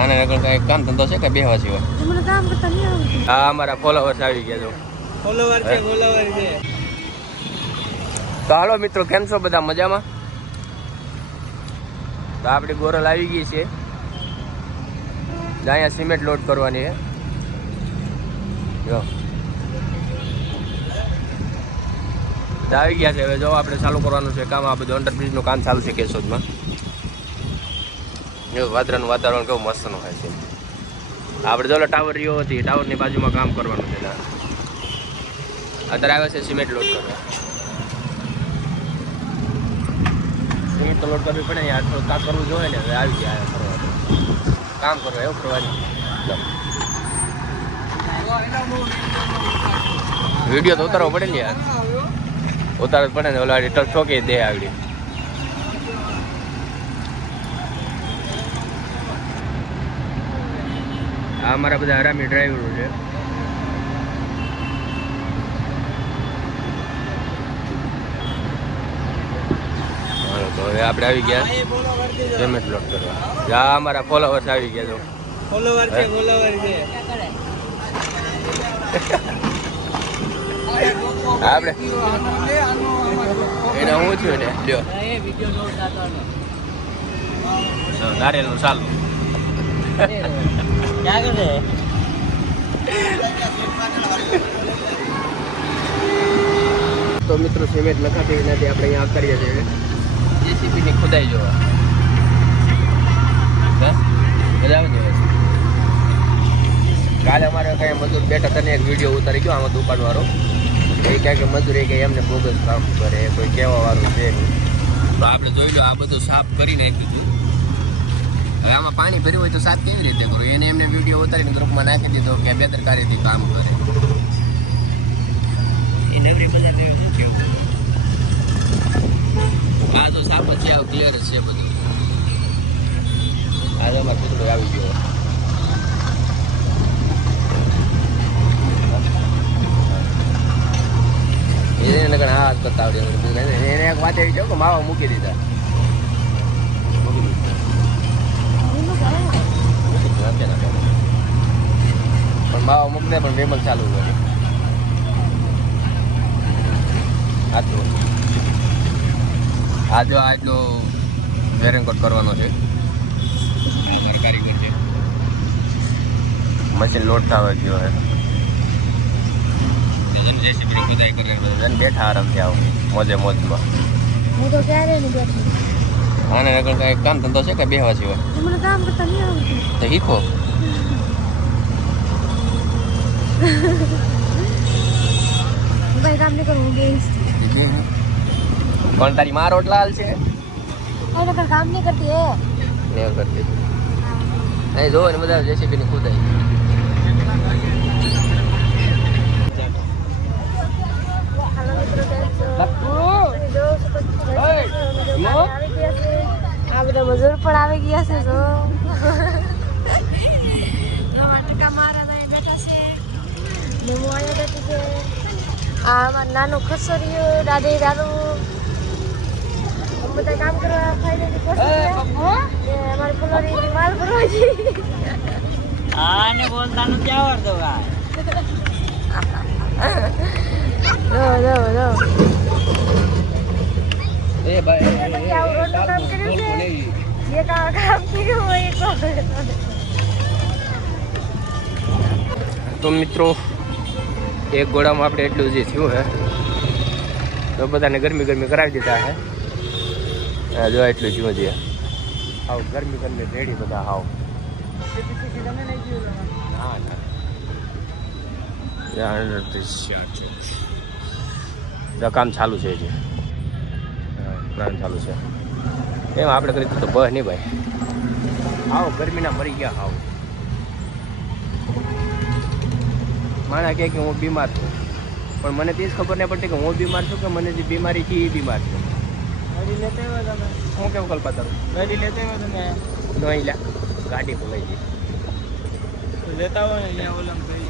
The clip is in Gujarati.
આને આગળ કઈ કામ ધંધો છે કે બેહવા સિવાય? હા, અમારા ફોલોવર્સ આવી ગયા છો. ફોલોવર છે. તો હાલો મિત્રો, કેમ છો બધા? મજામાં? તો આપણી ગોરલ આવી ગઈ છે. અહીંયા સિમેન્ટ લોડ કરવાની છે. જો આવી ગયા છે. હવે જો આપણે ચાલુ કરવાનું છે કામ. આ બધું અંડરબ્રિજનું કામ ચાલુ છે કેશોદમાં. જો વાદરાનું વાતાવરણ કેવું મસ્તનું હોય છે. આપણે જો ટાવર રહ્યો હતી, ટાવરની બાજુમાં કામ કરવાનું છે. અત્યારે આવે છે સિમેન્ટ લોડ કરવા. સિમેન્ટ તો લોડ કરવી પડે ને યાર, થોડું કામ કરવું જોઈએ ને. હવે આવી ગયા ફરવા, કામ કરવા એવું કરવાનું. વિડીયો તો ઉતારવો પડે ને યાર, ઉતારવો પડે ને. ઓલા ટચ ચોકી દે આગળ. આ અમારા બધા હરામી ડ્રાઈવરો છે. તો હવે આપણે આવી ગયા પેમેન્ટ લોડ કરવા. આ અમારા ફોલોવર્સ આવી ગયા. તો ફોલોવર છે. આપણે એને હું છું ને લ્યો નારિયેલનું ચાલુ. તો મિત્રો સિમેન્ટ નખાતી નથી. આપણે અહીંયા કરીએ છીએ જેસીબીની ખુદાઈ જોવા. મજા આવે છે. કાલે અમારે કઈ મજૂર બેઠા તને એક વિડીયો ઉતારી ગયો આમાં દુકાનવાળો. એ કહે કે મજૂર એ કે એમને બોગસ કામ કરે, કોઈ કહેવા વાળું છે નહીં. તો આપણે જોઈ લો, આ બધું સાફ કરી નાખ્યું હતું. હવે આમાં પાણી ભર્યું હોય તો સાફ કેવી રીતે કરું? એને એમને વિડીયો ઉતારીને ગ્રુપમાં નાખી દીધો કે બેદરકારીથી કામ કરે. એ નવરી બધા શું કેવું? આ તો સાફ જ છે, ક્લિયર જ છે બધું. આજે અમારે કૂતરો આવી ગયો. એને હાથ કરતા આવડે. એને એક વાત એવી છે કે માવા મૂકી દીધા. પણ માવા મૂકી દે પણ વેમલ ચાલુ કરે. આ જો આટલો વેરંકોટ કરવાનો છે. કારીગર છે. મશીન લોડ થવા ગયો હે. જેસીબી ખુદાઈ કરે બેઠા આરામથી આવો મોજે મોજમાં. હું તો ક્યારે નહીં બેઠી. આને આગળ કઈ કામ ધંધો છે કે બેહવા સિવાય? મને કામ કરતા નહીં આવડતું. તો શીખો. ભાઈ કામ નહીં કરું, હું બેહીશ. કોણ તારી માં રોટલાલ છે? કામ નહીં કરતી હે. નહીં કરતી. અહીં જોવો ને બધા જેસીબીની ખુદાઈ. આ બધા મજૂર પણ આવી ગયા છે. જો બેઠા છે. આ અમારું નાનું ખસોરિયું દાદી દાદું બધા કામ કરવા ફાઈનલી પહોંચી અમારી ફુલરી માલ ભરવા જઈ. આને બોલતા નથી આવડતું ભાઈ. એ ભાઈ આવું રોડનું કામ કર્યું છે. જે કામ કર્યું હોય એ તો મિત્રો એક ગોળામાં આપણે એટલું જે થયું હે તો બધાને ગરમી કરાવી દીધા હે. જો એટલું થયું છે. હાવ ગરમી રેડી બધા હાવ. ના કામ ચાલુ છે. હજી કામ ચાલુ છે. એમ આપણે કરી તો બસ નહીં ભાઈ. હાવ ગરમીના મરી ગયા હાવ. માણા કહે કે હું બીમાર છું, પણ મને તે જ ખબર નહીં પડતી કે હું બીમાર છું કે મને જે બીમારી છે એ બીમાર છે. ગાડી લેતા આવ્યા તમે? હું કેવું કલ્પા તારું? ગાડી લેતા આવ્યા તમે? નહીં લ્યા, ગાડી બોલાઈ ગઈ. લેતા હોય ને ઓલમ થઈ